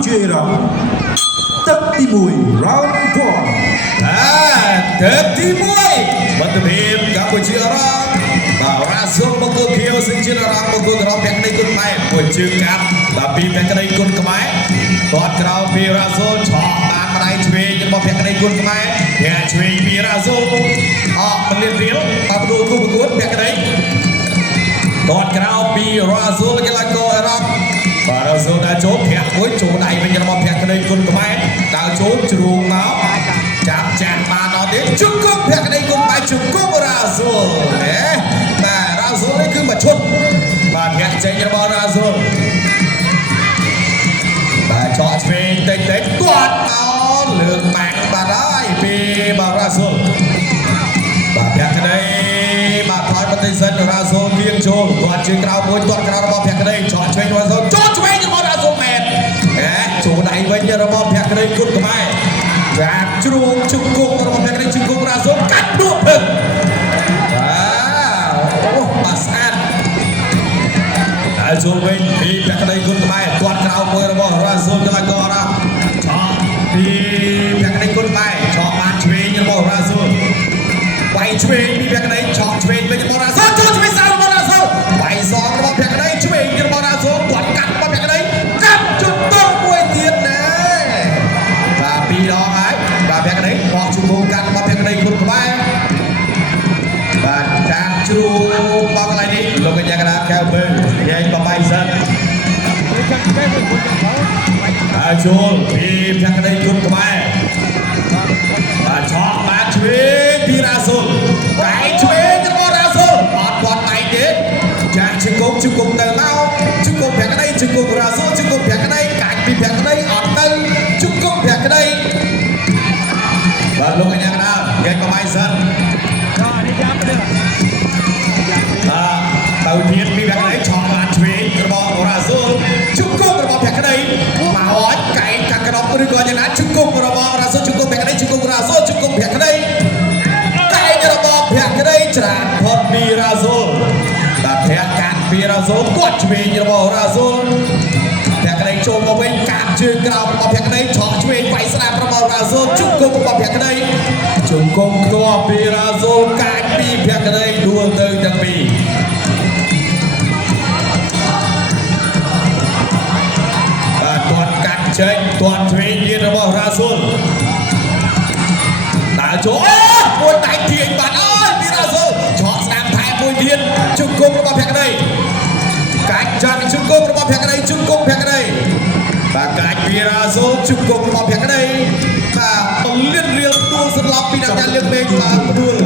Campuchiaទឹកទី1 round 1 ទឹកទី1បន្ទភាពកម្ពុជារ៉ាបាទរ៉ាស៊ុលមកគូខៀវសិង្ហជាតិរ៉ាមកគូត្រង់ពាក់ក្តីគុណខ្មែរមួយជើងកាប់បាទពីពាក់ក្តីគុណខ្មែរគាត់ក្រោមពីរ៉ាស៊ុលឆក់បានម្ដាយឆ្វេងរបស់ពាក់ក្តីគុណខ្មែរពាក់ឆ្វេងពីរ៉ាស៊ុលអត់មិនលៀនរៀលបាទព្រោះគូប្រកួតពាក់ក្តីគាត់ក្រោមពីរ៉ាស៊ុលកីឡាករអឺរ៉ុបបាទរ៉ាស៊ុលដើរចូលប្រាក់មួយចូលដៃវិញរបស់ពាក់ក្តីគុណខ្មែរដើរចូលជ្រុងមកចាប់ចាក់បានអត់ទេជង្គង់ពាក់ក្តីគុណខ្មែរជង្គង់រ៉ាស៊ុលបាទរ៉ាស៊ុលនេះគឺមួយឈុតបាទប្រាក់ចេញរបស់រ៉ាស៊ុលបាទឆក់ឆ្វេងតិចទាត់មកលើកបាក់បាទហើយពីបាទរ៉ាស៊ុលបាទប្រាក់ក្តីបាទថយបន្តិចសិនរ៉ាស៊ុលគៀងចូលគាត់ជើងក្រោមមួយទាត់ក្រោមរបស់ប្រាក់ក្តីឆក់ឆ្វេងរ៉ាស៊ុលចូលឆ្វេងរបស់រ៉ាស៊ុលមែនចូលដៃវិញរបស់ប្រាក់ក្តីគុណខ្មែរចាក់ជ្រួងជង្គង់របស់ប្រាក់ក្តីជង្គង់រ៉ាស៊ុលកាត់ដួលភឹកអូបាទស្អាតហើយចូលវិញពីប្រាក់ក្តីគុណខ្មែរទាត់ក្រោមមួយរបស់រ៉ាស៊ុលកីឡាករអឺរ៉ុបឆក់ពីប្រាក់ក្តីគុណខ្មែរឆក់បានឆ្វេងរបស់រ៉ាស៊ុលវាយឆ្វេងពីប្រាក់ក្តីឆក់ឆ្វេងវិញរបស់រ៉ាស៊ុលចូលឆ្វេងសៅរបស់រ៉ាស៊ុលវាយសងរបស់ប្រាក់ក្តីឆ្វេងរបស់រ៉ាស៊ុលទាត់កាត់របស់ប្រាក់ក្តីកាប់ជង្គង់មួយទៀតដែរបាទពីរដងហើយបាទប្រាក់ក្តីបោះជង្គង់កាត់របស់ប្រាក់ក្តីគុណខ្មែរបាទចាក់ជ្រូបកន្លែងនេះលោកកញ្ញាកណ្ដាលកែវបើញែងបបាយសិនហើយចូលពីប្រាក់ក្តីគុណខ្មែរបាទឆក់បានឆ្វេងពីរ៉ាស៊ុលកែឆ្វេងរបស់រ៉ាស៊ុលអត់គាត់ដៃទេចាក់ជង្គង់ទៅមកជង្គង់ប្រាក់ក្តីជង្គង់រ៉ាស៊ុលជង្គង់ប្រាក់ក្តីកាច់ពីប្រាក់ក្តីអត់ទៅជង្គង់ប្រាក់ក្តីបាទលោកកញ្ញាកណ្ដាលញែងបបាយសិនទៅទៀតពីប្រាក់ក្តីឆក់បានឆ្វេងរបស់រ៉ាស៊ុលជង្គង់របស់ប្រាក់ក្តីមកអត់កែកាក់ក្របឬក៏យ៉ាងណាជង្គង់របស់រ៉ាស៊ុលជង្គង់ប្រាក់ក្តីជង្គង់រ៉ាស៊ុលជង្គង់ប្រាក់ក្តីកែរបស់ប្រាក់ក្តីច្រានផុតពីរ៉ាស៊ុលបាទប្រាក់កាត់ពីរ៉ាស៊ុលគាត់ឆ្វេងរបស់រ៉ាស៊ុលប្រាក់ក្តីចូលមកវិញកាប់ជើងក្រោមរបស់ប្រាក់ក្តីឆក់ឆ្វេងវាយស្ដាប់របស់រ៉ាស៊ុលជង្គង់របស់ប្រាក់ក្តីជង្គង់ខ្ទាស់ពីរ៉ាស៊ុលកាច់ពីប្រាក់ក្តីដួលទៅទាំងពីរទាត់កាត់ចេញទាត់ឆ្វេងទៀតរបស់រ៉ាស៊ុលដើរចូលមួយដៃទាញបាត់អើយពីរ៉ាស៊ុលឆក់ស្ដាំថែមមួយទៀតជង្គង់របស់ប្រាក់ក្តីកាច់ចាក់ជង្គង់របស់ប្រាក់ក្តីជង្គង់ប្រាក់ក្តីបាទកាច់ពីរ៉ាស៊ុលជង្គង់របស់ប្រាក់ក្តីបាទលៀនរៀលដួលសន្លប់ពីអ្នកលើកមេឃបាទដួល